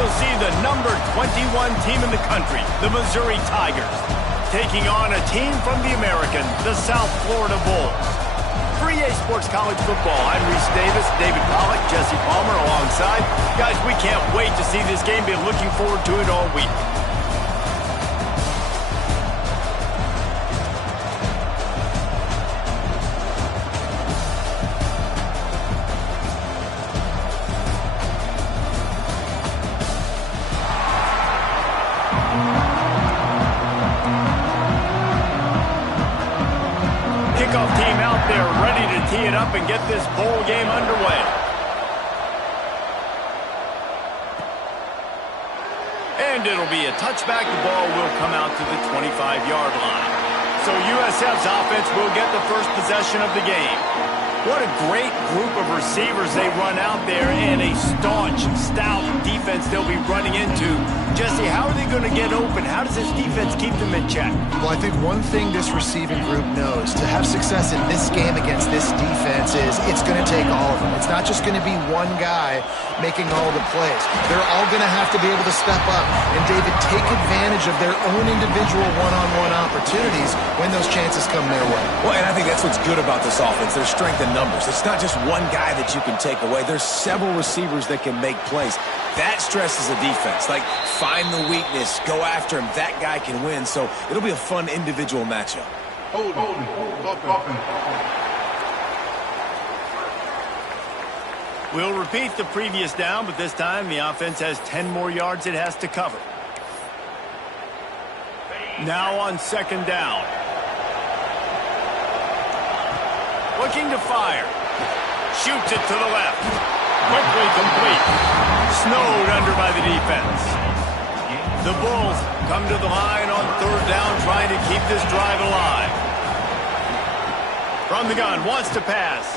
will see the number 21 team in the country, the Missouri Tigers, taking on a team from the American, the South Florida Bulls. For EA Sports College Football, I'm Reese Davis, David Pollack, Jesse Palmer alongside. Guys, we can't wait to see this game. Been looking forward to it all week. Kickoff team out there ready to tee it up and get this bowl game underway. And it'll be a touchback. The ball will come out to the 25-yard line. So USF's offense will get the first possession of the game. What a great group of receivers they run out there, and a staunch, stout defense they'll be running into. Jesse, how are they going to get open? How does this defense keep them in check? Well, I think one thing this receiving group knows, to have success in this game against this defense, is it's going to take all of them. It's not just going to be one guy making all the plays. They're all going to have to be able to step up and, David, take advantage of their own individual one-on-one opportunities when those chances come their way. Well, and I think that's what's good about this offense. Their strength in numbers. It's not just one guy that you can take away. There's several receivers that can make plays. That stresses the defense. Like, find the weakness, go after him. That guy can win. So it'll be a fun individual matchup. Hold on. We'll repeat the previous down, but this time the offense has 10 more yards it has to cover. Now on second down. Looking to fire. Shoots it to the left. Quickly complete. Snowed under by the defense. The Bulls come to the line on third down, trying to keep this drive alive. From the gun, wants to pass.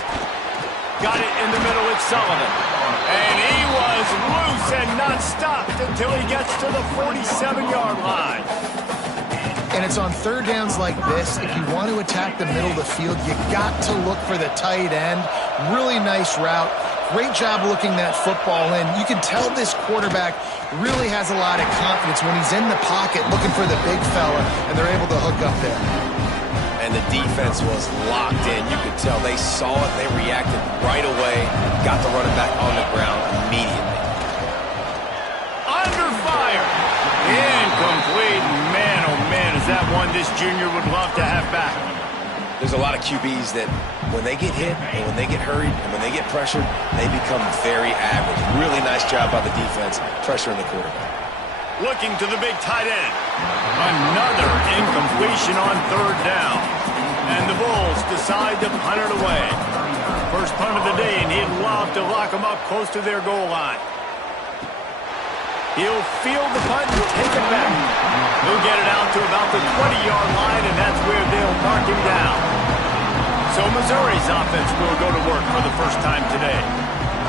Got it in the middle, it's Sullivan. And he was loose and not stopped until he gets to the 47-yard line. And it's on third downs like this, if you want to attack the middle of the field, you got to look for the tight end. Really nice route. Great job looking that football in. You can tell this quarterback really has a lot of confidence when he's in the pocket looking for the big fella, and they're able to hook up there. And the defense was locked in. You could tell they saw it. They reacted right away. Got the running back on the ground immediately. Under fire. Incomplete. Man, oh man, is that one this junior would love to have back. There's a lot of QBs that when they get hit and when they get hurried and when they get pressured, they become very average. Really nice job by the defense, pressuring the quarterback. Looking to the big tight end. Another incompletion on third down. And the Bulls decide to punt it away. First punt of the day, and he'd love to lock them up close to their goal line. He'll field the punt and take it back. He'll get it out to about the 20-yard line, and that's where they'll mark him down. So Missouri's offense will go to work for the first time today.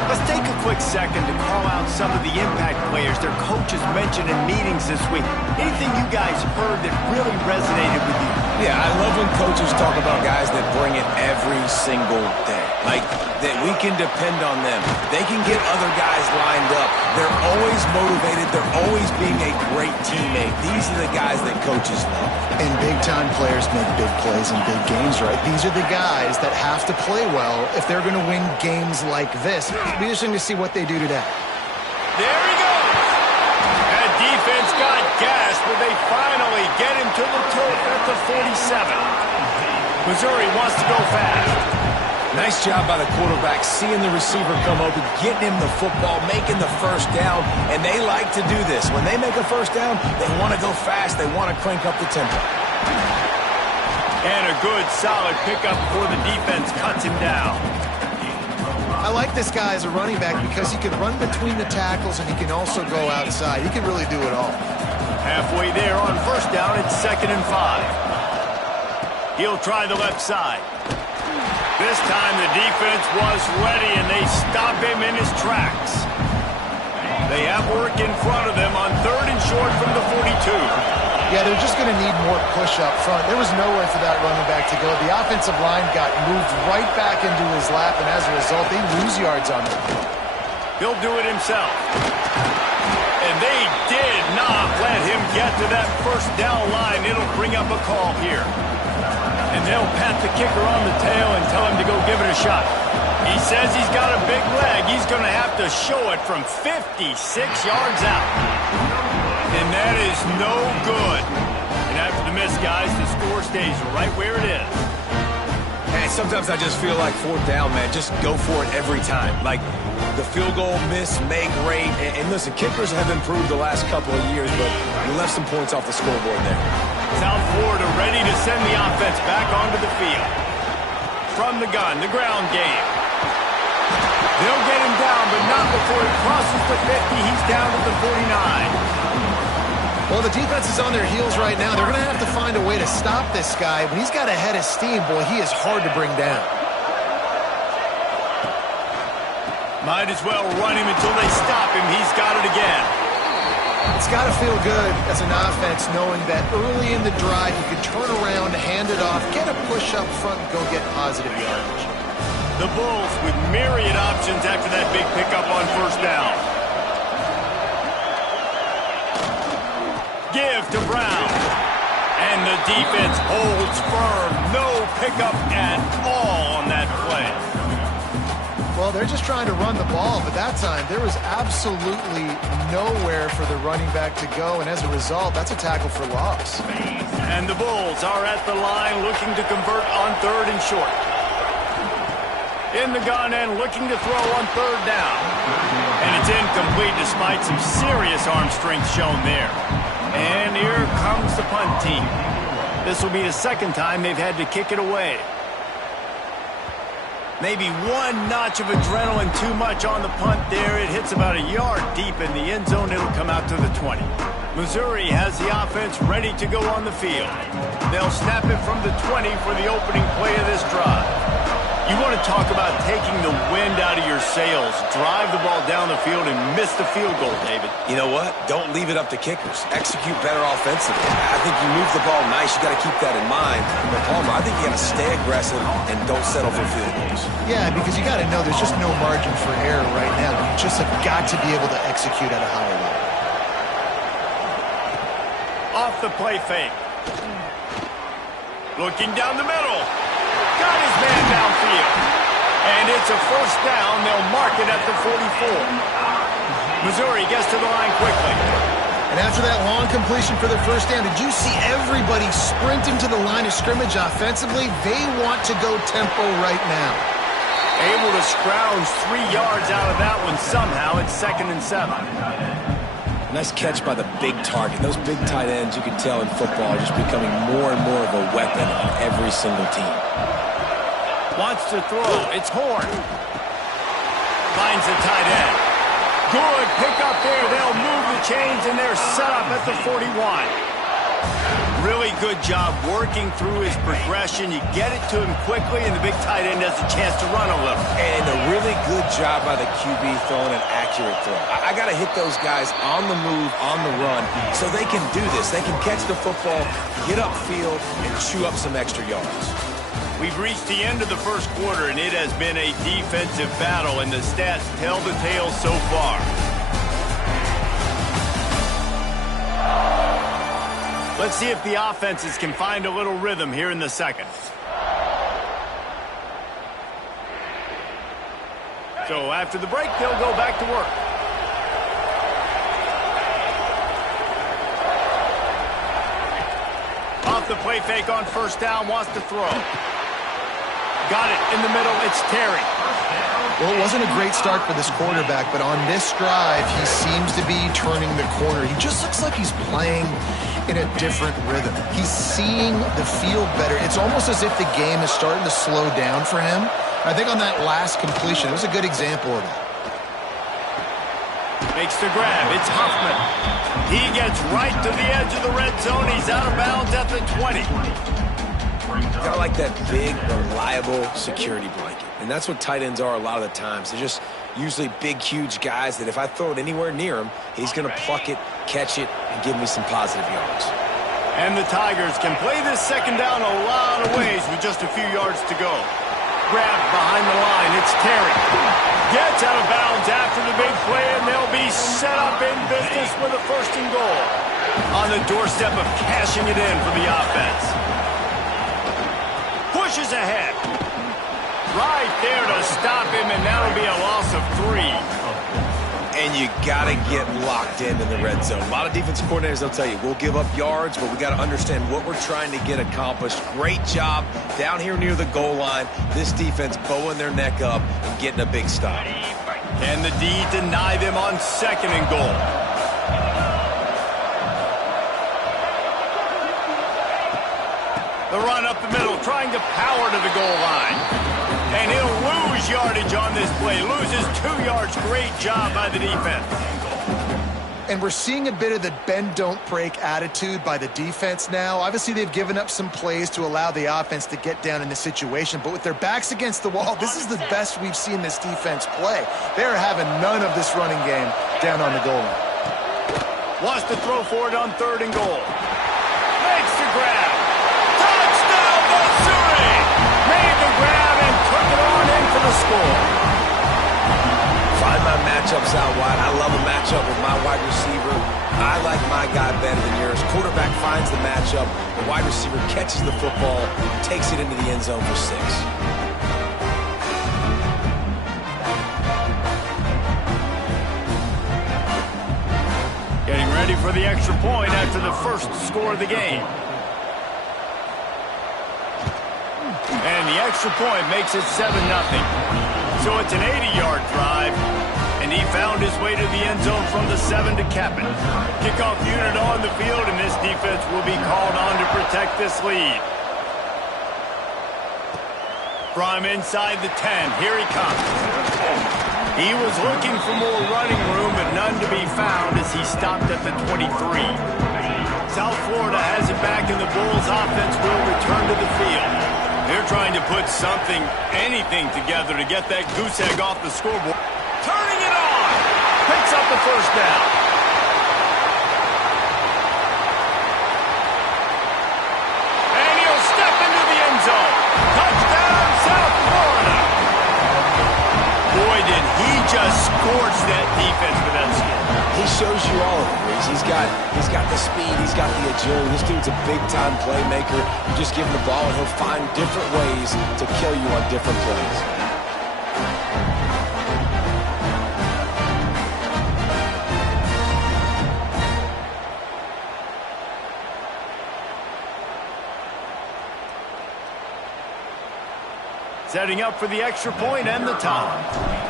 Let's take a quick second to call out some of the impact players their coaches mentioned in meetings this week. Anything you guys heard that really resonated with you? Yeah, I love when coaches talk about guys that bring it every single day. Like, that we can depend on them. They can get other guys lined up. They're always motivated. They're always being a great teammate. These are the guys that coaches love. And big-time players make big plays in big games, right? These are the guys that have to play well if they're going to win games like this. It'll be interesting to see what they do today. There he goes. That defense got gas, but they finally get him to the turf at the 47. Missouri wants to go fast. Nice job by the quarterback, seeing the receiver come open, getting him the football, making the first down, and they like to do this. When they make a first down, they want to go fast. They want to crank up the tempo. And a good, solid pickup before the defense cuts him down. I like this guy as a running back because he can run between the tackles and he can also go outside. He can really do it all. Halfway there on first down, it's 2nd and 5. He'll try the left side. This time the defense was ready, and they stop him in his tracks. They have work in front of them on 3rd and short from the 42. Yeah, they're just going to need more push up front. There was nowhere for that running back to go. The offensive line got moved right back into his lap, and as a result, they lose yards on him. He'll do it himself. And And they did not let him get to that first down line. It'll bring up a call here. And they'll pat the kicker on the tail and tell him to go give it a shot. He says he's got a big leg. He's going to have to show it from 56 yards out. And that is no good. And after the miss, guys, the score stays right where it is. And sometimes I just feel like fourth down, man, just go for it every time. Like the field goal miss, make rate. And listen, kickers have improved the last couple of years, but you left some points off the scoreboard there. South Florida ready to send the offense back onto the field. From the gun, the ground game. They'll get him down, but not before he crosses the 50. He's down to the 49. Well, the defense is on their heels right now. They're going to have to find a way to stop this guy. When he's got a head of steam, boy, he is hard to bring down. Might as well run him until they stop him. He's got it again. It's got to feel good as an offense knowing that early in the drive you can turn around, hand it off, get a push up front, and go get positive yardage. The Bulls with myriad options after that big pickup on first down. Give to Brown. And the defense holds firm. No pickup at all on that play. Well, they're just trying to run the ball, but that time there was absolutely nowhere for the running back to go, and as a result, that's a tackle for loss. And the Bulls are at the line looking to convert on third and short. In the gun and looking to throw on third down. And it's incomplete despite some serious arm strength shown there. And here comes the punt team. This will be the second time they've had to kick it away. Maybe one notch of adrenaline too much on the punt there. It hits about a yard deep in the end zone. It'll come out to the 20. Missouri has the offense ready to go on the field. They'll snap it from the 20 for the opening play of this drive. You want to talk about taking the wind out of your sails. Drive the ball down the field and miss the field goal, David. You know what? Don't leave it up to kickers. Execute better offensively. I think you move the ball nice. You got to keep that in mind. But Palmer, I think you got to stay aggressive and don't settle for field goals. Yeah, because you got to know there's just no margin for error right now. You just have got to be able to execute at a higher level. Off the play fake. Looking down the middle. Got his man downfield. And it's a first down. They'll mark it at the 44. Missouri gets to the line quickly. And after that long completion for the first down, did you see everybody sprinting to the line of scrimmage offensively? They want to go tempo right now. Able to scrounge 3 yards out of that one somehow. It's 2nd and 7. Nice catch by the big target. Those big tight ends, you can tell in football, are just becoming more and more of a weapon on every single team. Wants to throw. It's Horn. Finds the tight end. Good pickup there. They'll move the chains, and they're set up at the 41. Really good job working through his progression. You get it to him quickly, and the big tight end has a chance to run a little. And a really good job by the QB throwing an accurate throw. I got to hit those guys on the move, on the run, so they can do this. They can catch the football, get upfield, and chew up some extra yards. We've reached the end of the first quarter, and it has been a defensive battle, and the stats tell the tale so far. Let's see if the offenses can find a little rhythm here in the second. So after the break, they'll go back to work. Off the play fake on first down, wants to throw. Got it in the middle, it's Terry. Well, it wasn't a great start for this quarterback, but on this drive, he seems to be turning the corner. He just looks like he's playing in a different rhythm. He's seeing the field better. It's almost as if the game is starting to slow down for him. I think on that last completion, it was a good example of that. Makes the grab. It's Huffman. He gets right to the edge of the red zone. He's out of bounds at the 20. Kind of like that big, reliable security blanket. And that's what tight ends are a lot of the times. They're just usually big, huge guys that if I throw it anywhere near him, he's going to pluck it, catch it, and give me some positive yards. And the Tigers can play this second down a lot of ways with just a few yards to go. grabbed behind the line. It's Terry. Gets out of bounds after the big play, and they'll be set up in business with a 1st and goal. On the doorstep of cashing it in for the offense. Pushes ahead. Right there to stop him, and that'll be a loss of 3. And you got to get locked in the red zone. A lot of defensive coordinators, they'll tell you, we'll give up yards, but we got to understand what we're trying to get accomplished. Great job down here near the goal line. This defense bowing their neck up and getting a big stop. Can the D deny them on 2nd and goal? The run up the middle, trying to power to the goal line. And he'll lose yardage on this play. Loses 2 yards. Great job by the defense. And we're seeing a bit of the bend, don't break attitude by the defense now. Obviously, they've given up some plays to allow the offense to get down in this situation. But with their backs against the wall, this is the best we've seen this defense play. They're having none of this running game down on the goal line. Wants to throw for it on 3rd and goal. Makes the grab. Touchdown, Missouri! Made the grab and took it on in for the score. Find my matchups out wide. I love a matchup with my wide receiver. I like my guy better than yours. Quarterback finds the matchup. The wide receiver catches the football, takes it into the end zone for 6. Getting ready for the extra point after the 1st score of the game. And the extra point makes it 7-0. So it's an 80-yard drive, and he found his way to the end zone from the 7 to cap it. Kickoff unit on the field, and this defense will be called on to protect this lead. From inside the 10, here he comes. He was looking for more running room, but none to be found as he stopped at the 23. South Florida has it back, and the Bulls offense will return to the field. They're trying to put something, anything together to get that goose egg off the scoreboard. Turning it on! Picks up the 1st down. And he'll step into the end zone. Touchdown, South Florida! Boy, did he just scorch that defense with that score. He shows you all of it, Reese. He's got the speed, he's got the agility. This dude's a big-time playmaker. You just give him the ball, and he'll find different ways to kill you on different plays. Setting up for the extra point and the tie.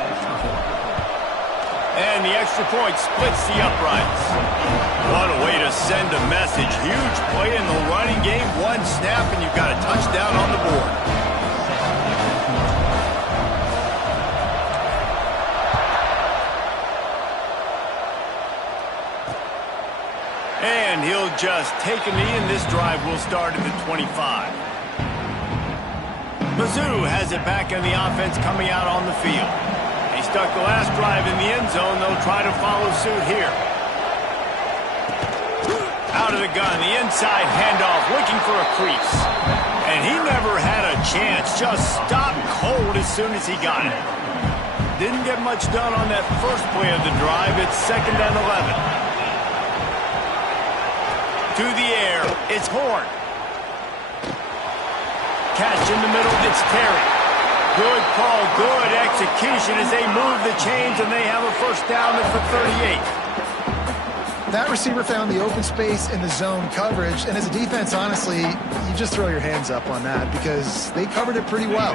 And the extra point splits the uprights. What a way to send a message. Huge play in the running game. 1 snap, and you've got a touchdown on the board. And he'll just take a knee, and this drive will start at the 25. Mizzou has it back on the offense coming out on the field. He stuck the last drive in the end zone. They'll try to follow suit here. Out of the gun, the inside handoff, looking for a crease. And he never had a chance, just stopped cold as soon as he got it. Didn't get much done on that first play of the drive. It's 2nd and 11. To the air, it's Horn. Catch in the middle, it's Terry. Good call, good execution as they move the chains, and they have a 1st down at the 38. That receiver found the open space in the zone coverage, and as a defense, honestly, you just throw your hands up on that because they covered it pretty well.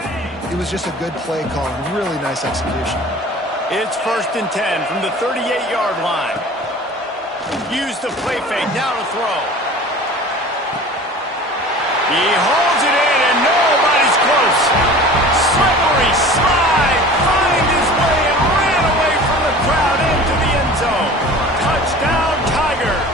It was just a good play call and really nice execution. It's 1st and 10 from the 38-yard line. Use the play fake, now to throw. He holds it in, and nobody's close. Slippery slide, find his way, and ran away from the crowd into the end zone. Touchdown, Tigers.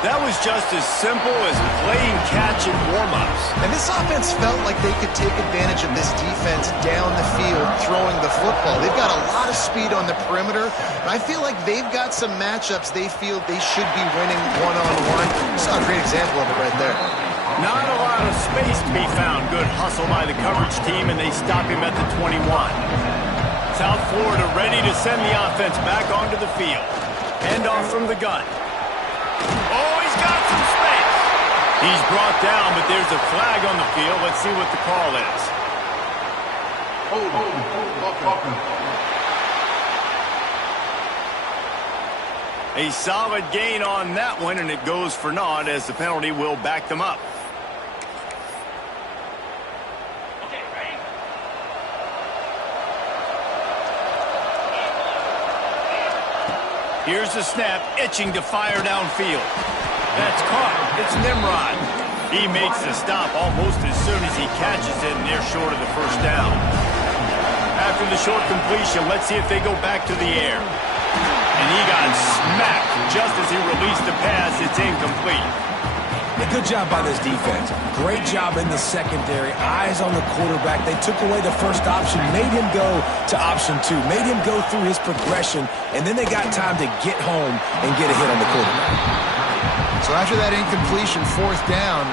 That was just as simple as playing catch in warm-ups. And this offense felt like they could take advantage of this defense down the field throwing the football. They've got a lot of speed on the perimeter, and I feel like they've got some matchups they feel they should be winning one-on-one. Saw a great example of it right there. Not a lot of space to be found. Good hustle by the coverage team, and they stop him at the 21. South Florida ready to send the offense back onto the field. Handoff from the gun. Oh, he's got some space. He's brought down, but there's a flag on the field. Let's see what the call is. A solid gain on that one, and it goes for naught as the penalty will back them up. Here's the snap, itching to fire downfield. That's caught. It's Nimrod. He makes the stop almost as soon as he catches it, and they're short of the first down. After the short completion, let's see if they go back to the air. And he got smacked just as he released the pass. It's incomplete. Yeah, good job by this defense. Great job in the secondary. Eyes on the quarterback. They took away the first option, made him go to option 2, made him go through his progression, and then they got time to get home and get a hit on the quarterback. So after that incompletion, fourth down,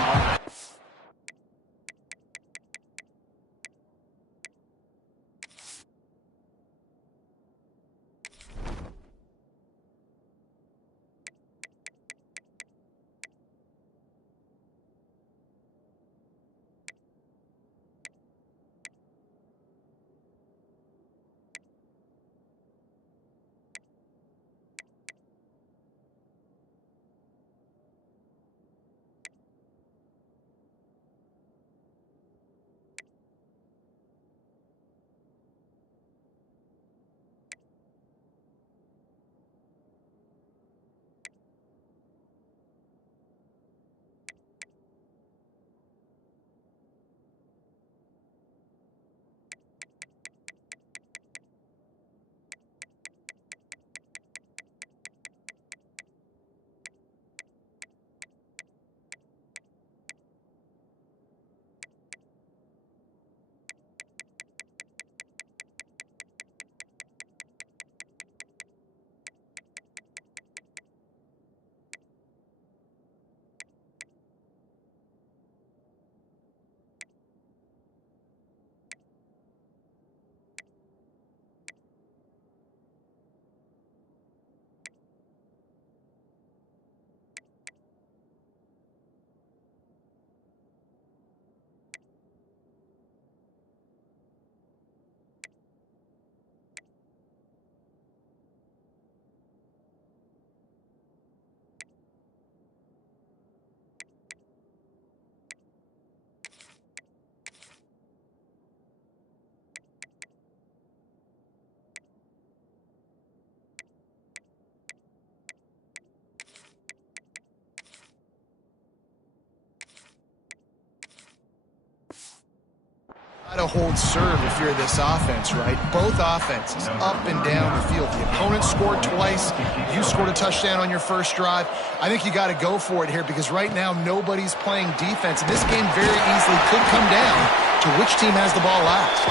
to hold serve if you're this offense, right? Both offenses up and down the field. The opponent scored twice. You scored a touchdown on your first drive. I think you got to go for it here because right now nobody's playing defense. And this game very easily could come down to which team has the ball last.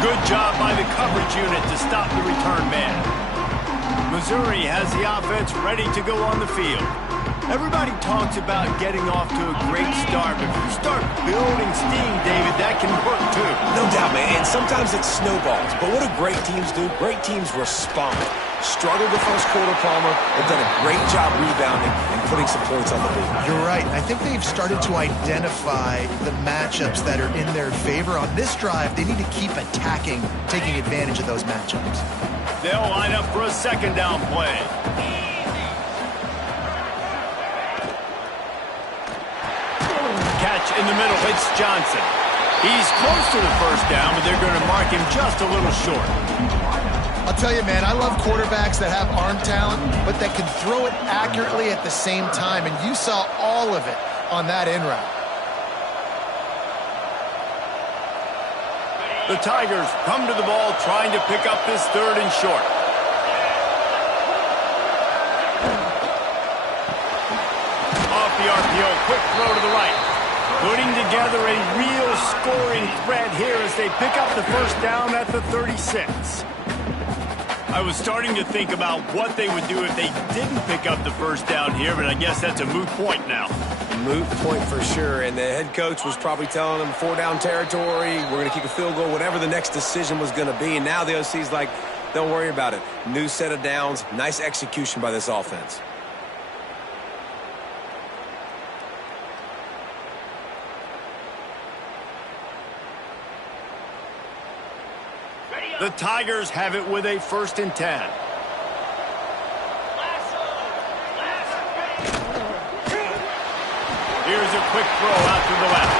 Good job by the coverage unit to stop the return man. Missouri has the offense ready to go on the field. Everybody talks about getting off to a great start, but if you start building steam, David, that can work too. No doubt, man, and sometimes it snowballs. But what do great teams do? Great teams respond. Struggled the first quarter, Palmer. They've done a great job rebounding and putting some points on the board. You're right. I think they've started to identify the matchups that are in their favor. On this drive, they need to keep attacking, taking advantage of those matchups. They'll line up for a second down play. Catch in the middle, it's Johnson. He's close to the first down, but they're going to mark him just a little short. I'll tell you, man, I love quarterbacks that have arm talent, but that can throw it accurately at the same time, and you saw all of it on that in route. The Tigers come to the ball trying to pick up this third and short. Off the RPO, quick throw to the right. Putting together a real scoring threat here as they pick up the first down at the 36. I was starting to think about what they would do if they didn't pick up the first down here, but I guess that's a moot point now. Moot point for sure, and the head coach was probably telling them 4-down territory, we're going to kick a field goal, whatever the next decision was going to be. And now the OC's like, don't worry about it. New set of downs, nice execution by this offense. The Tigers have it with a 1st and 10. Here's a quick throw out to the left.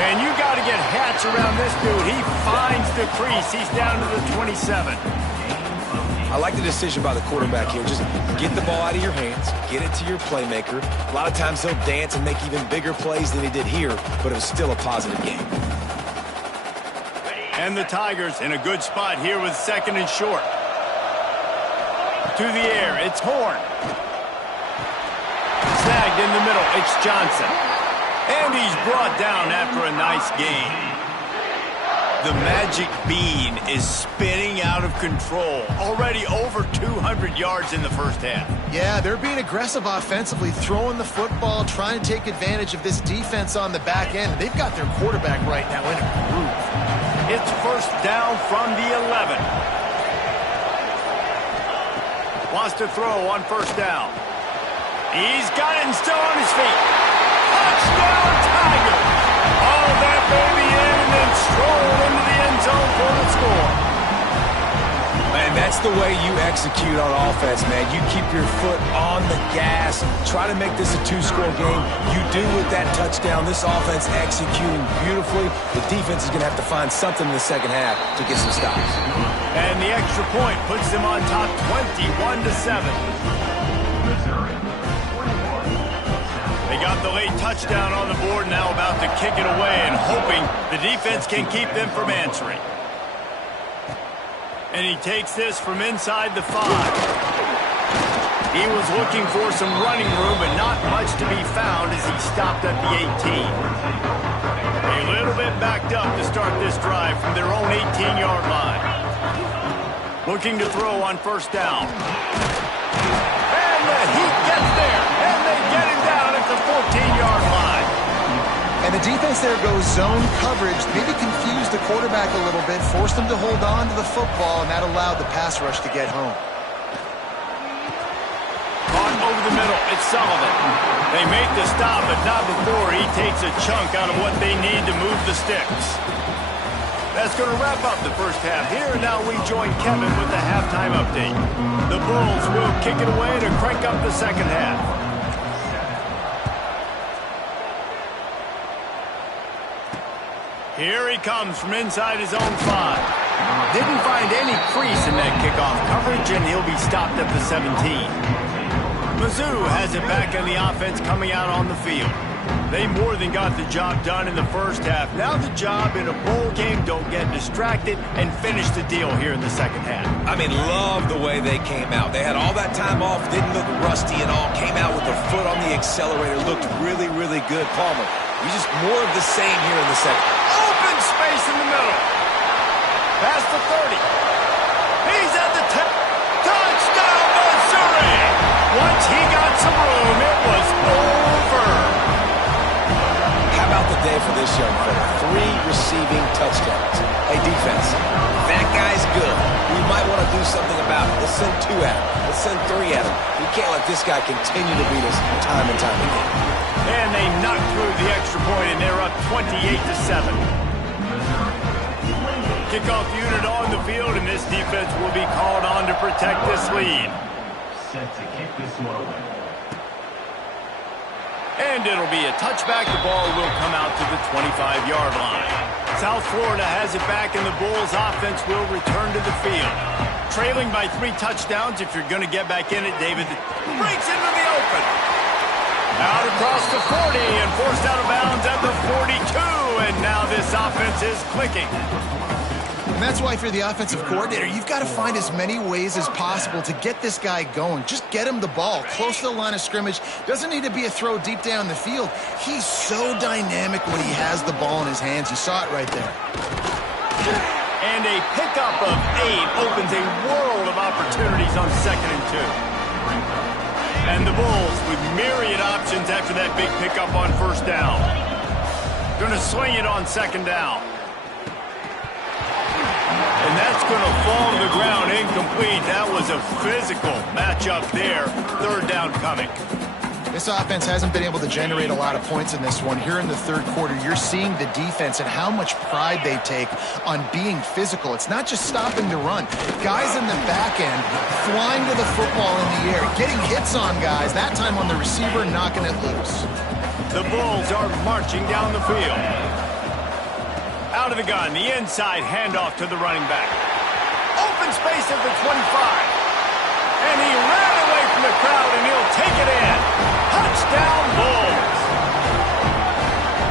And you got to get Hatch around this dude. He finds the crease. He's down to the 27. I like the decision by the quarterback here. Just get the ball out of your hands, get it to your playmaker. A lot of times he'll dance and make even bigger plays than he did here, but it was still a positive game. And the Tigers in a good spot here with 2nd and short. To the air, it's Horn. Snagged in the middle, it's Johnson. And he's brought down after a nice gain. The magic bean is spinning out of control. Already over 200 yards in the first half. Yeah, they're being aggressive offensively, throwing the football, trying to take advantage of this defense on the back end. They've got their quarterback right now in a groove. It's 1st down from the 11. Wants to throw on 1st down. He's got it and still on his feet. Touchdown, Tigers! All that baby in and then stroll into the end zone for the score. And that's the way you execute on offense, man. You keep your foot on the gas. Try to make this a 2-score game. You do with that touchdown. This offense executing beautifully. The defense is going to have to find something in the second half to get some stops. And the extra point puts them on top 21-7. They got the late touchdown on the board, now about to kick it away and hoping the defense can keep them from answering. And he takes this from inside the 5. He was looking for some running room, but not much to be found as he stopped at the 18. A little bit backed up to start this drive from their own 18-yard line. Looking to throw on 1st down. And the Heat gets there, and they get him down at the 14-yard line. And the defense there goes zone coverage, maybe confused the quarterback a little bit, forced him to hold on to the football, and that allowed the pass rush to get home. On over the middle, it's Sullivan. They make the stop, but not before he takes a chunk out of what they need to move the sticks. That's going to wrap up the first half here. Now we join Kevin with the halftime update. The Bulls will kick it away to crank up the second half. Here he comes from inside his own 5. Didn't find any crease in that kickoff coverage, and he'll be stopped at the 17. Mizzou has it back in the offense coming out on the field. They more than got the job done in the first half. Now the job in a bowl game, don't get distracted, and finish the deal here in the second half. I mean, love the way they came out. They had all that time off, didn't look rusty at all, came out with their foot on the accelerator, looked really, really good. Palmer, he's just more of the same here in the second. Open space in the middle. Past the 30. He's at the 10. Touchdown, Missouri! Once he got some room, it was over. How about the day for this young fella? 3 receiving touchdowns. Hey, defense, that guy's good. We might want to do something about it. Let's send 2 at him. Let's send 3 at him. We can't let this guy continue to beat us time and time again. And they knocked through the extra point, and they're up 28-7. Kickoff unit on the field, and this defense will be called on to protect this lead. Set to kick this one away. And it'll be a touchback. The ball will come out to the 25-yard line. South Florida has it back, and the Bulls offense will return to the field. Trailing by 3 touchdowns. If you're going to get back in it, David breaks into the open. Out across the 40 and forced out of bounds at the 42. And now this offense is clicking. And that's why if you're the offensive coordinator, you've got to find as many ways as possible to get this guy going. Just get him the ball close to the line of scrimmage. Doesn't need to be a throw deep down the field. He's so dynamic when he has the ball in his hands. You saw it right there. And a pickup of 8 opens a world opportunities on 2nd and 2. And the Bulls with myriad options after that big pickup on 1st down. Going to swing it on 2nd down. And that's going to fall to the ground incomplete. That was a physical matchup there. 3rd down coming. This offense hasn't been able to generate a lot of points in this one. Here in the 3rd quarter, you're seeing the defense and how much pride they take on being physical. It's not just stopping the run. Guys in the back end flying to the football in the air, getting hits on guys, that time on the receiver, knocking it loose. The Bulls are marching down the field. Out of the gun, the inside handoff to the running back. Open space at the 25. And he ran away from the crowd, and he'll take it in. Touchdown, Bulls.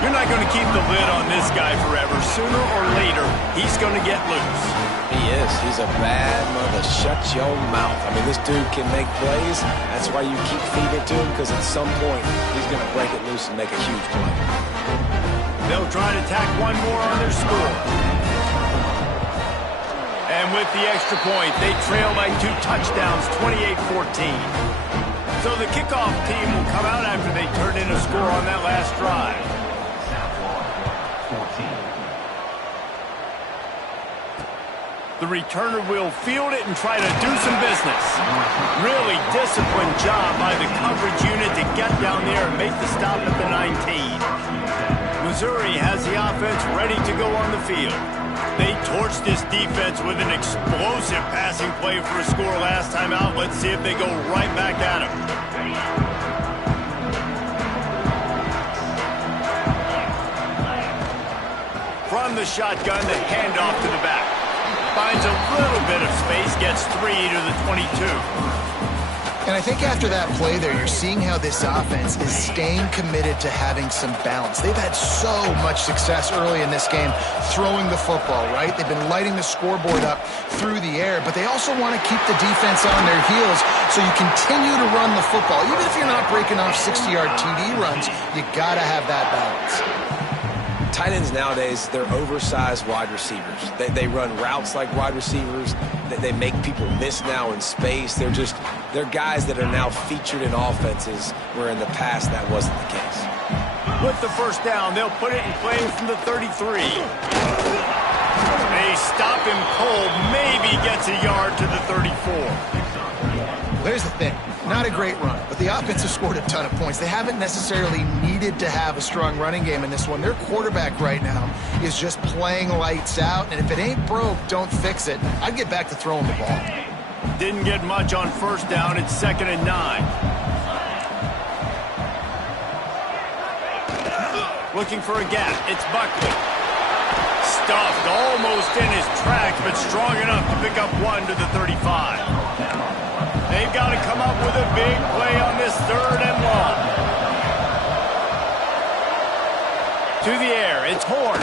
You're not going to keep the lid on this guy forever. Sooner or later, he's going to get loose. He is. He's a bad mother. Shut your mouth. I mean, this dude can make plays. That's why you keep feeding it to him, because at some point, he's going to break it loose and make a huge play. They'll try to tack one more on their score. And with the extra point, they trail by 2 touchdowns, 28-14. So the kickoff team will come out after they turn in a score on that last drive. The returner will field it and try to do some business. Really disciplined job by the coverage unit to get down there and make the stop at the 19. Missouri has the offense ready to go on the field. They torched this defense with an explosive passing play for a score last time out. Let's see if they go right back at him. From the shotgun, the handoff to the back. Finds a little bit of space, gets 3 to the 22. And I think after that play there, you're seeing how this offense is staying committed to having some balance. They've had so much success early in this game throwing the football, right? They've been lighting the scoreboard up through the air, but they also want to keep the defense on their heels so you continue to run the football. Even if you're not breaking off 60-yard TD runs, you got to have that balance. Tight ends nowadays, they're oversized wide receivers. They run routes like wide receivers. They make people miss now in space. They're guys that are now featured in offenses where in the past that wasn't the case. With the 1st down, they'll put it in play from the 33. They stop him cold, maybe gets a yard to the 34. There's the thing. Not a great run, but the offense has scored a ton of points. They haven't necessarily needed to have a strong running game in this one. Their quarterback right now is just playing lights out, and if it ain't broke, don't fix it. I'd get back to throwing the ball. Didn't get much on 1st down. It's 2nd and 9. Looking for a gap. It's Buckley. Stuffed almost in his tracks, but strong enough to pick up 1 to the 35. They've got to come up with a big play on this 3rd and long. To the air, it's Horn.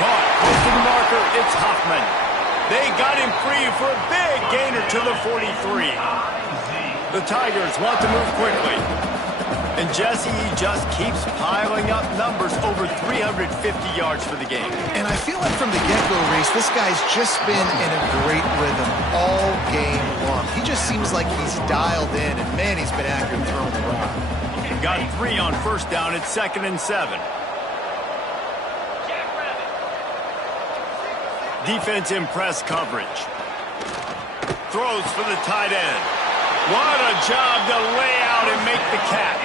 Caught, close to the marker, it's Huffman. They got him free for a big gainer to the 43. The Tigers want to move quickly. And Jesse just keeps piling up numbers, over 350 yards for the game. And I feel like from the get-go, Reese, this guy's just been in a great rhythm all game long. He just seems like he's dialed in, and man, he's been accurate throwing the rock. Got 3 on 1st down at 2nd and 7. Defense in press coverage. Throws for the tight end. What a job to lay out and make the catch.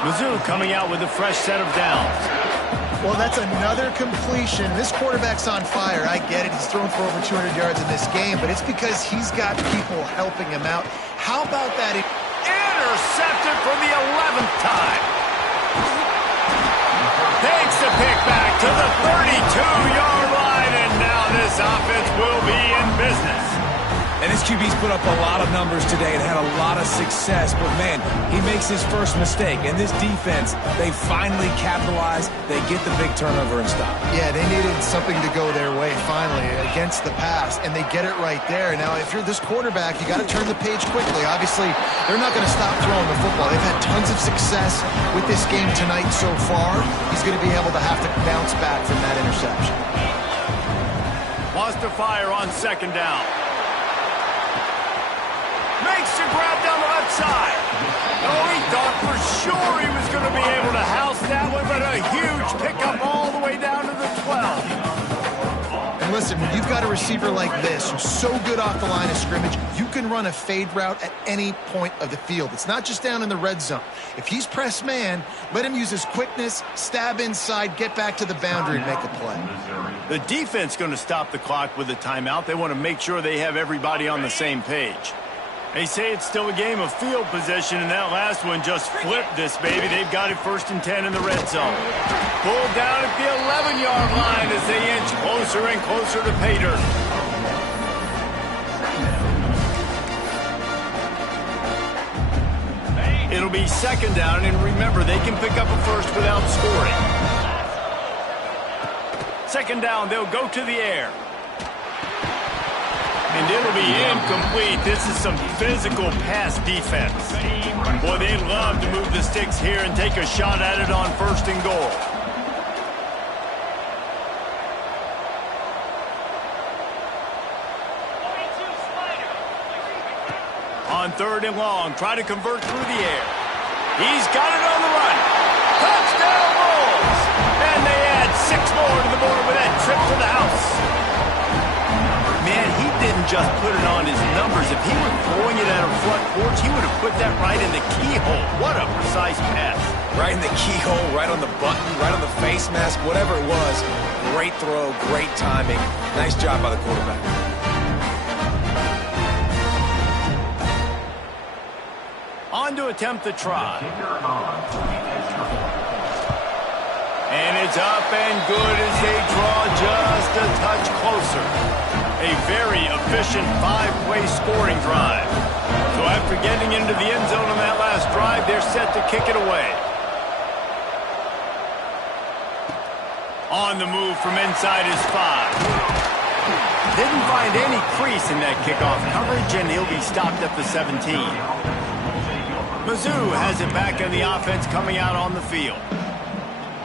Mizzou coming out with a fresh set of downs. Well, that's another completion. This quarterback's on fire. I get it. He's thrown for over 200 yards in this game, but it's because he's got people helping him out. How about that? Intercepted for the 11th time. Takes the pick back to the 32-yard line, and now this offense will be in business. And his QB's put up a lot of numbers today and had a lot of success, but man, he makes his first mistake. And this defense, they finally capitalize. They get the big turnover and stop. Yeah, they needed something to go their way finally against the pass, and they get it right there. Now, if you're this quarterback, you got to turn the page quickly. Obviously, they're not going to stop throwing the football. They've had tons of success with this game tonight so far. He's going to be able to have to bounce back from that interception. Wants to fire on second down. Makes the grab down the left side. Oh, he thought for sure he was going to be able to house that one, but a huge pickup all the way down to the 12. And listen, when you've got a receiver like this who's so good off the line of scrimmage, you can run a fade route at any point of the field. It's not just down in the red zone. If he's pressed man, let him use his quickness, stab inside, get back to the boundary and make a play. The defense going to stop the clock with a timeout. They want to make sure they have everybody on the same page. They say it's still a game of field position, and that last one just flipped this baby. They've got it 1st and 10 in the red zone. Pulled down at the 11-yard line as they inch closer and closer to pay dirt. It'll be 2nd down, and remember, they can pick up a first without scoring. 2nd down, they'll go to the air. And it'll be incomplete. This is some physical pass defense. Boy, they love to move the sticks here and take a shot at it on 1st and goal. On 3rd and long, try to convert through the air. He's got it on the run. Touchdown Bulls! And they add 6 more to the board with that trip to the house. Man, he didn't just put it on his numbers. If he were throwing it at a front porch, he would have put that right in the keyhole. What a precise pass. Right in the keyhole, right on the button, right on the face mask, whatever it was. Great throw, great timing. Nice job by the quarterback. On to attempt the try. And it's up and good as they draw just a touch closer. A very efficient 5-play scoring drive. So after getting into the end zone on that last drive, they're set to kick it away. On the move from inside his 5. Didn't find any crease in that kickoff coverage, and he'll be stopped at the 17. Mizzou has it back in the offense coming out on the field.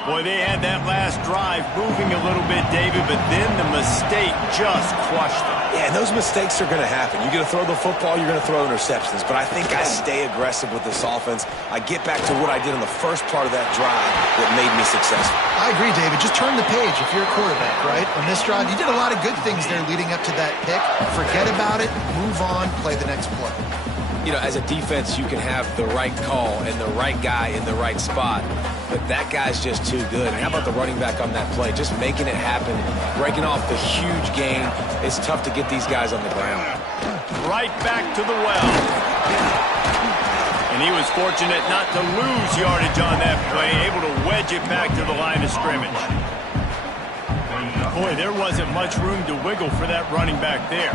Boy, they had that last drive moving a little bit, David, but then the mistake just crushed them. Yeah, and those mistakes are going to happen. You're going to throw the football, you're going to throw interceptions. But I think I stay aggressive with this offense. I get back to what I did in the first part of that drive that made me successful. I agree, David. Just turn the page if you're a quarterback, right? On this drive, you did a lot of good things there leading up to that pick. Forget about it, move on, play the next play. You know, as a defense, you can have the right call and the right guy in the right spot, but that guy's just too good. And how about the running back on that play? Just making it happen, breaking off the huge gain. It's tough to get these guys on the ground. Right back to the well. And he was fortunate not to lose yardage on that play, able to wedge it back to the line of scrimmage. Boy, there wasn't much room to wiggle for that running back there.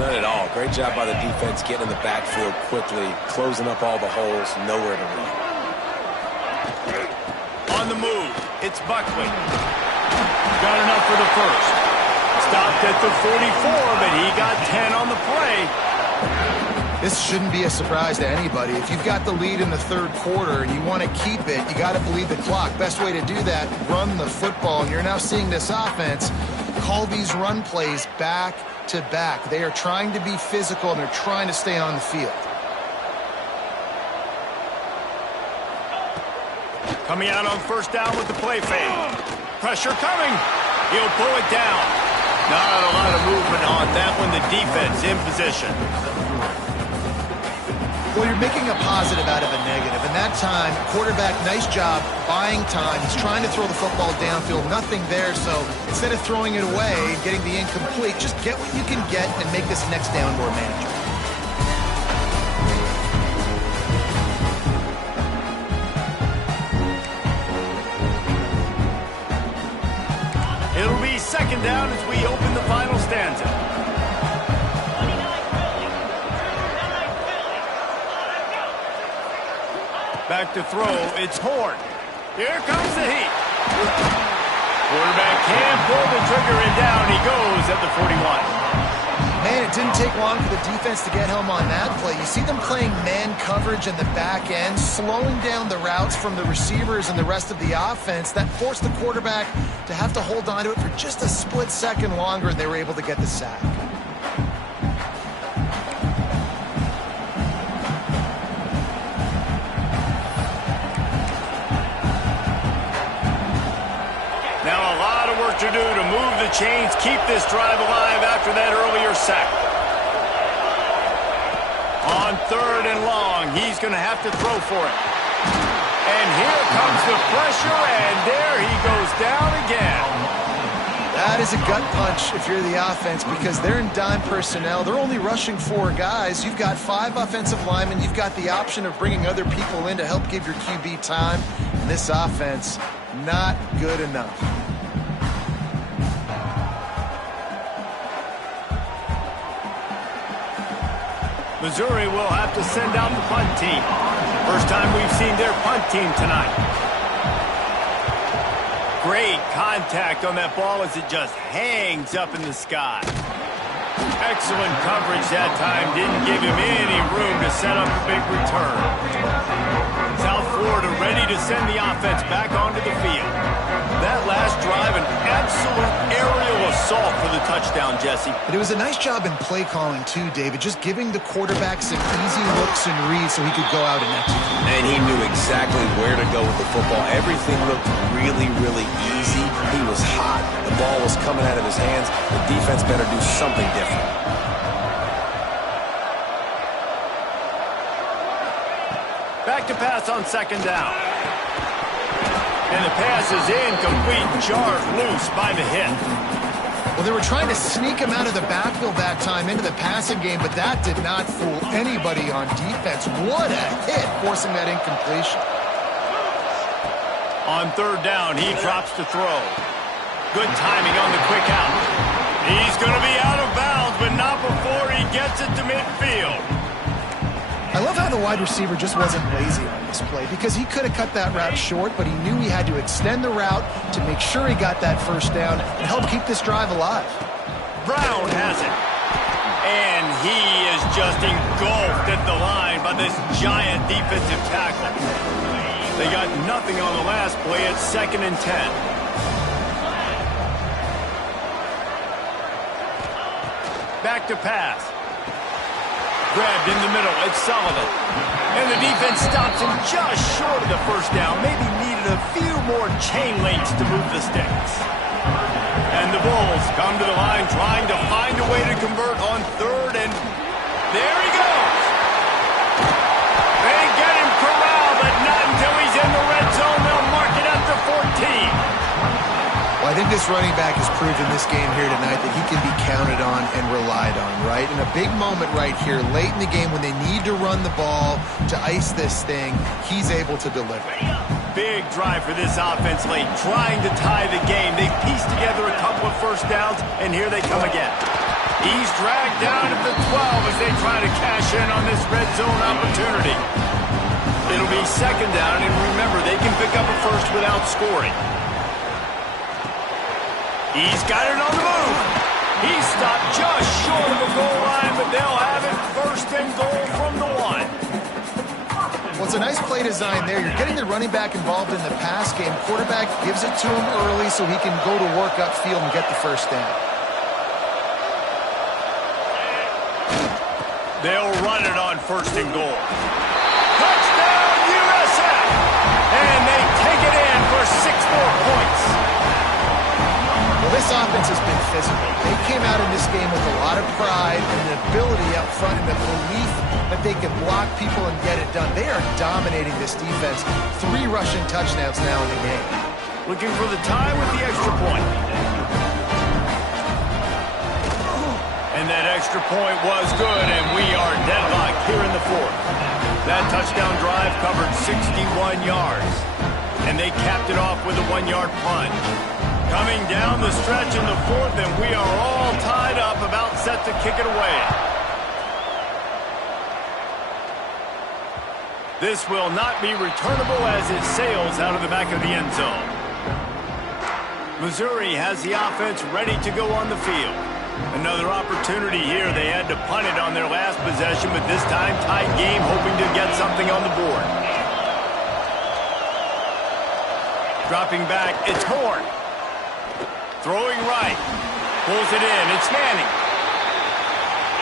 None at all. Great job by the defense getting in the backfield quickly, closing up all the holes, nowhere to run. On the move, it's Buckley. Got enough for the first. Stopped at the 44, but he got 10 on the play. This shouldn't be a surprise to anybody. If you've got the lead in the 3rd quarter and you want to keep it, you got to bleed the clock. Best way to do that, run the football. And you're now seeing this offense call these run plays back to back. They are trying to be physical and they're trying to stay on the field. Coming out on 1st down with the play fake. Pressure coming. He'll pull it down. Not a lot of movement on that one. The defense in position. Well, you're making a positive out of a negative. And that time, quarterback, nice job buying time. He's trying to throw the football downfield. Nothing there. So instead of throwing it away and getting the incomplete, just get what you can get and make this next down more manageable. It'll be 2nd down as we open the final stanza. Back to throw, it's Horn. Here comes the heat. Quarterback can pull the trigger and down he goes at the 41. saying, it didn't take long for the defense to get home on that play. You see them playing man coverage in the back end, slowing down the routes from the receivers and the rest of the offense. That forced the quarterback to have to hold on to it for just a split second longer, and they were able to get the sack. To do to move the chains, keep this drive alive after that earlier sack. On 3rd and long, he's going to have to throw for it. And here comes the pressure, and there he goes down again. That is a gut punch if you're the offense, because they're in dime personnel. They're only rushing 4 guys. You've got 5 offensive linemen. You've got the option of bringing other people in to help give your QB time. And this offense, not good enough. Missouri will have to send out the punt team. First time we've seen their punt team tonight. Great contact on that ball as it just hangs up in the sky. Excellent coverage that time. Didn't give him any room to set up a big return. South Florida ready to send the offense back onto the field. That last drive, an absolute aerial assault for the touchdown, Jesse. But it was a nice job in play calling too, David, just giving the quarterback some easy looks and reads so he could go out and execute. And he knew exactly where to go with the football. Everything looked really, really easy. He was hot. The ball was coming out of his hands. The defense better do something different. Back to pass on 2nd down. And the pass is incomplete, jarred loose by the hit. Well, they were trying to sneak him out of the backfield that time into the passing game, but that did not fool anybody on defense. What a hit, forcing that incompletion. On 3rd down, he drops to throw. Good timing on the quick out. He's going to be out of bounds, but not before he gets it to midfield. I love how the wide receiver just wasn't lazy on this play, because he could have cut that route short, but he knew he had to extend the route to make sure he got that 1st down and help keep this drive alive. Brown has it. And he is just engulfed at the line by this giant defensive tackle. They got nothing on the last play at 2nd and 10. Back to pass. Grabbed in the middle, it's Sullivan. And the defense stops him just short of the 1st down. Maybe needed a few more chain links to move the sticks. And the Bulls come to the line trying to find a way to convert on 3rd, and there he goes. They get him corralled, but not until he's in the red zone. They'll mark it at the 14. Well, I think this running back has proved in this game here tonight that he can be counted on and relied on, right? In a big moment right here, late in the game when they need to run the ball to ice this thing, he's able to deliver. Big drive for this offense late, trying to tie the game. They've pieced together a couple of 1st downs, and here they come again. He's dragged down at the 12 as they try to cash in on this red zone opportunity. It'll be 2nd down, and remember, they can pick up a 1st without scoring. He's got it on the move. He's stopped just short of the goal line, but they'll have it 1st and goal from the 1. Well, it's a nice play design there. You're getting the running back involved in the pass game. Quarterback gives it to him early so he can go to work upfield and get the 1st down. They'll run it on 1st and goal. Touchdown, USF! And they take it in for 6 more points. Well, this offense has been physical. They came out in this game with a lot of pride and the ability up front and the belief that they can block people and get it done. They are dominating this defense. 3 rushing touchdowns now in the game. Looking for the tie with the extra point. And that extra point was good, and we are deadlocked here in the 4th. That touchdown drive covered 61 yards. And they capped it off with a 1-yard plunge. Coming down the stretch in the 4th, and we are all tied up, about set to kick it away. This will not be returnable as it sails out of the back of the end zone. Missouri has the offense ready to go on the field. Another opportunity here. They had to punt it on their last possession, but this time tight game, hoping to get something on the board. Dropping back, it's Horn. Throwing right. Pulls it in, it's Manning.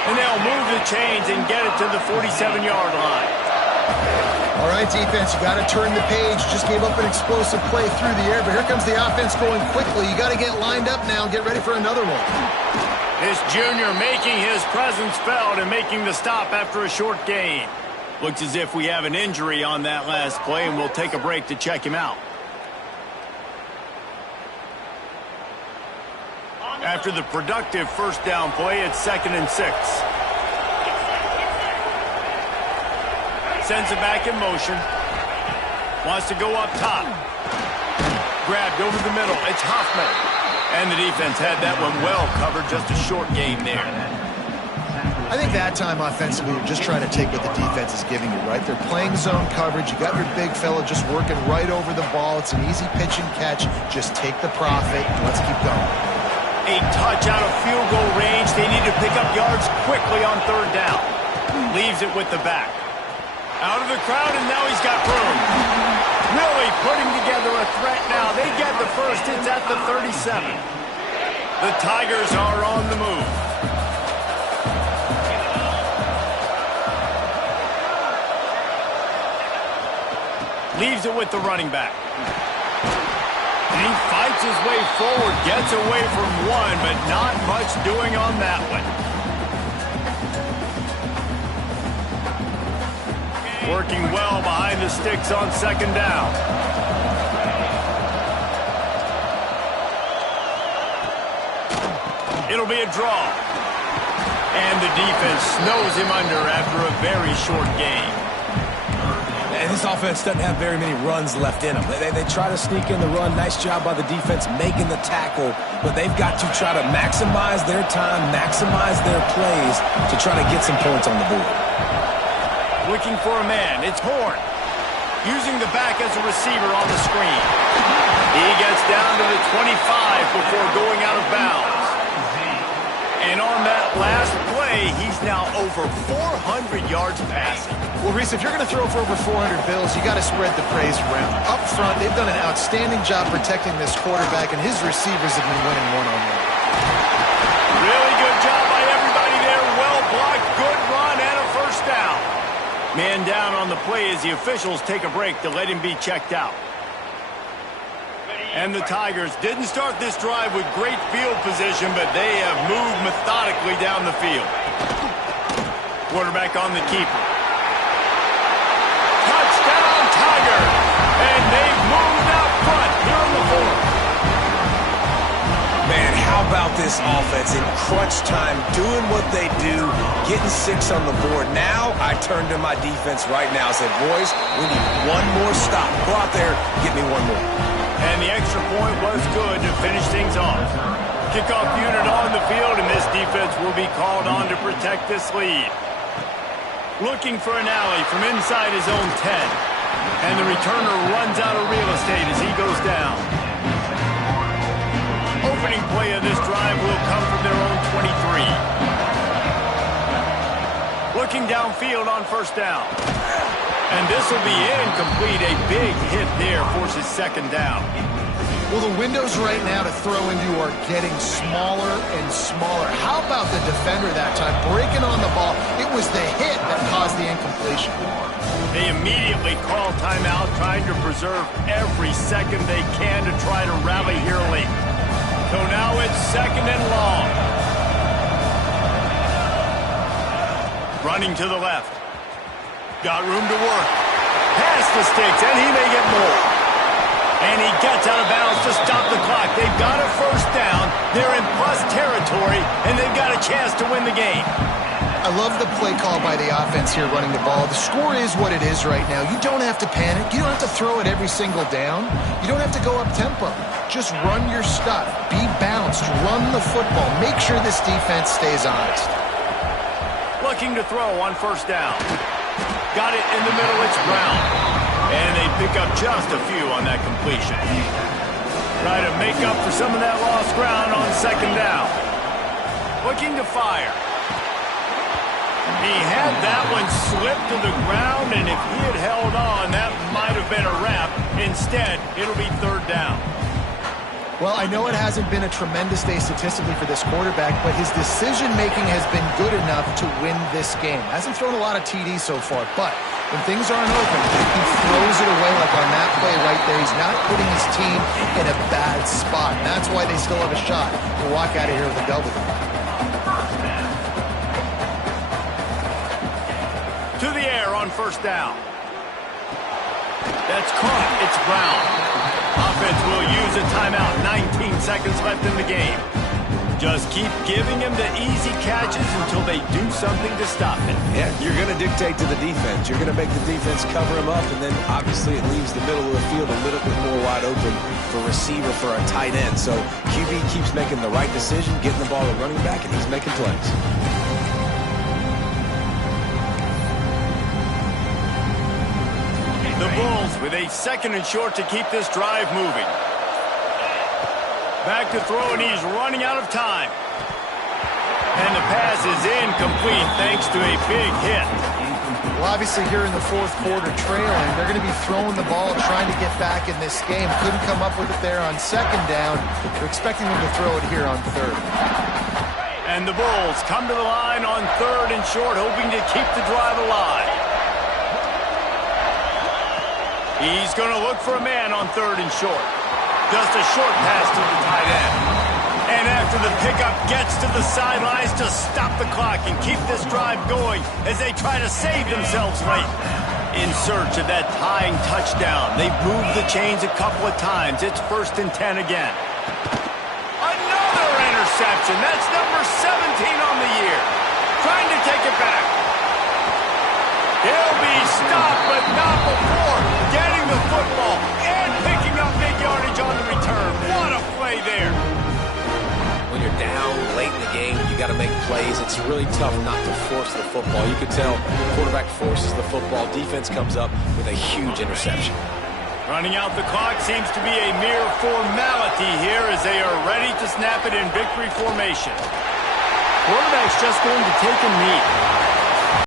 And they'll move the chains and get it to the 47-yard line. All right, defense, you got to turn the page. Just gave up an explosive play through the air, but here comes the offense going quickly. You got to get lined up now and get ready for another one. This junior making his presence felt and making the stop after a short gain. Looks as if we have an injury on that last play, and we'll take a break to check him out. After the productive first down play, it's 2nd and 6. Sends it back in motion. Wants to go up top. Grabbed over the middle. It's Hoffman. And the defense had that one well covered. Just a short gain there. I think that time offensively, you're just trying to take what the defense is giving you, right? They're playing zone coverage. You got your big fella just working right over the ball. It's an easy pitch and catch. Just take the profit and let's keep going. A touch out of field goal range. They need to pick up yards quickly on 3rd down. Leaves it with the back. Out of the crowd, and now he's got room. Really putting together a threat now. They get the first. It's at the 37. The Tigers are on the move. Leaves it with the running back. And he fights his way forward, gets away from one, but not much doing on that one. Working well behind the sticks on 2nd down. It'll be a draw. And the defense snows him under after a very short game. And this offense doesn't have very many runs left in them. They try to sneak in the run. Nice job by the defense making the tackle. But they've got to try to maximize their time, maximize their plays to try to get some points on the board. Looking for a man. It's Horn. Using the back as a receiver on the screen. He gets down to the 25 before going out of bounds. And on that last play, he's now over 400 yards passing. Well, Reese, if you're going to throw for over 400 bills, you got to spread the praise around. Up front, they've done an outstanding job protecting this quarterback, and his receivers have been winning one-on-one. Really good job by everybody there. Well blocked, good run, and a first down. Man down on the play as the officials take a break to let him be checked out. And the Tigers didn't start this drive with great field position, but they have moved methodically down the field. Quarterback on the keeper. Touchdown, Tigers! And they've moved out front here in the 4th. Man, how about this offense in crunch time, doing what they do, getting 6 on the board. Now I turn to my defense right now and said, boys, we need one more stop. Go out there, get me one more. And the extra point was good to finish things off. Kickoff unit on the field, and this defense will be called on to protect this lead. Looking for an alley from inside his own 10. And the returner runs out of real estate as he goes down. Opening play of this drive will come from their own 23. Looking downfield on 1st down. And this will be incomplete. A big hit there forces 2nd down. Well, the windows right now to throw into are getting smaller and smaller. How about the defender that time breaking on the ball? It was the hit that caused the incompletion. They immediately call timeout, trying to preserve every second they can to try to rally here late. So now it's 2nd and long. Running to the left. Got room to work. Past the sticks, and he may get more. And he gets out of bounds to stop the clock. They've got a first down. They're in plus territory, and they've got a chance to win the game. I love the play call by the offense here running the ball. The score is what it is right now. You don't have to panic. You don't have to throw it every single down. You don't have to go up tempo. Just run your stuff. Be balanced. Run the football. Make sure this defense stays honest. Looking to throw on 1st down. Got it in the middle. It's Brown. And they pick up just a few on that completion. Try to make up for some of that lost ground on 2nd down. looking to fire. He had that one slip to the ground, and if he had held on, that might have been a wrap. Instead, it'll be third down. Well, I know it hasn't been a tremendous day statistically for this quarterback, but his decision-making has been good enough to win this game. Hasn't thrown a lot of TDs so far, but when things aren't open, he throws it away like on that play right there. He's not putting his team in a bad spot, and that's why they still have a shot to walk out of here with a W. To the air on first down. That's caught. It's Brown. Offense will use a timeout. 19 seconds left in the game. Just keep giving him the easy catches until they do something to stop it. Yeah, you're going to dictate to the defense. You're going to make the defense cover him up, and then obviously it leaves the middle of the field a little bit more wide open for receiver, for a tight end. So QB keeps making the right decision, getting the ball to running back, and he's making plays. The Bulls with a second and short to keep this drive moving. Back to throw, and he's running out of time. And the pass is incomplete thanks to a big hit. Well, obviously here in the fourth quarter trailing, they're going to be throwing the ball, trying to get back in this game. Couldn't come up with it there on second down. They're expecting them to throw it here on third. And the Bulls come to the line on third and short, hoping to keep the drive alive. He's going to look for a man on third and short. Just a short pass to the tight end. And after the pickup gets to the sidelines to stop the clock and keep this drive going as they try to save themselves late. In search of that tying touchdown. They've moved the chains a couple of times. It's 1st and 10 again. Another interception. That's number 17 on the year. Trying to take it back. He'll be stopped, but not before getting the football and picking up big yardage on the return. What a play there. When you're down late in the game, you got to make plays. It's really tough not to force the football. You can tell the quarterback forces the football. Defense comes up with a huge interception. Running out the clock seems to be a mere formality here as they are ready to snap it in victory formation. Quarterback's just going to take a knee.